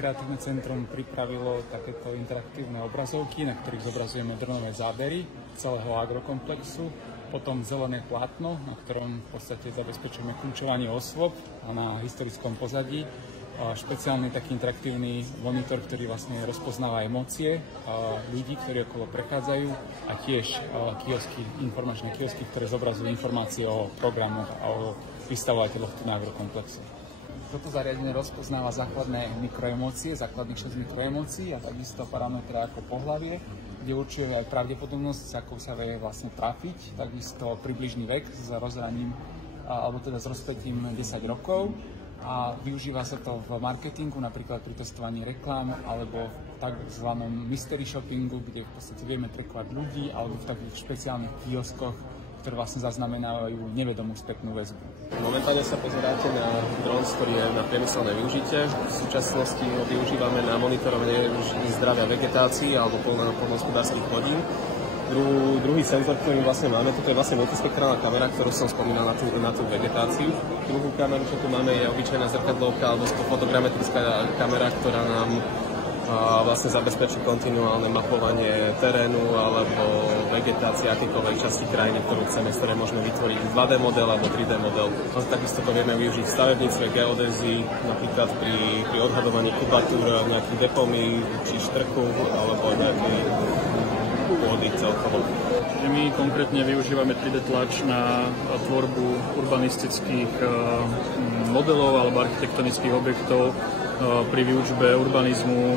kreatívne centrum pripravilo takéto interaktívne obrazovky, na ktorých zobrazujeme dronové zábery celého agrokomplexu, potom zelené plátno, na ktorom v podstate zabezpečujeme kľúčovanie osôb a na historickom pozadí špeciálny taký interaktívny monitor, ktorý vlastne rozpoznáva emócie ľudí, ktorí okolo prechádzajú, a tiež kiosky, informačné kiosky, ktoré zobrazujú informácie o programoch a o vystavovateľoch tu na agrokomplexu. Toto zariadenie rozpoznáva základné mikroemócie, základných 6 mikroemócií a takisto parametre ako pohlavie, kde určuje aj pravdepodobnosť, s akou sa vie vlastne trafiť, takisto približný vek s rozhraním, alebo teda s rozpätím 10 rokov. A využíva sa to v marketingu, napríklad pri testovaní reklám alebo v tzv. Mystery shoppingu, kde v podstate vieme trackovať ľudí, alebo v takých špeciálnych kioskoch, ktoré vlastne zaznamenávajú nevedomú spätnú väzbu. Momentálne sa pozeráte na dron, ktorý je na priemyselné využitie. V súčasnosti ho využívame na monitorovanie zdravia vegetácií alebo poľnohospodárskych plodín. Druhý senzor, ktorý vlastne máme, toto je vlastne multispektrálna kamera, ktorú som spomínal na tú vegetáciu. Druhú kameru, čo tu máme, je obyčajná zrkadlovka alebo fotogrametrická kamera, ktorá nám vlastne zabezpečí kontinuálne mapovanie terénu alebo vegetácie akýkoľvek časti krajiny, ktorú chceme, z ktorej môžeme vytvoriť 2D model alebo 3D model. Takisto to vieme využiť v stavebníctve, geodézii, napríklad pri odhadovaní kubatúr nejakých depómy, či štrku alebo nejakej pôdy celkovo. My konkrétne využívame 3D tlač na tvorbu urbanistických modelov alebo architektonických objektov pri výučbe urbanizmu,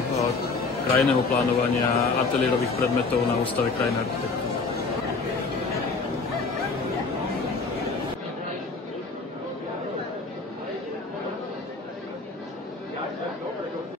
krajinného plánovania, ateliérových predmetov na Ústave krajiny architektúry.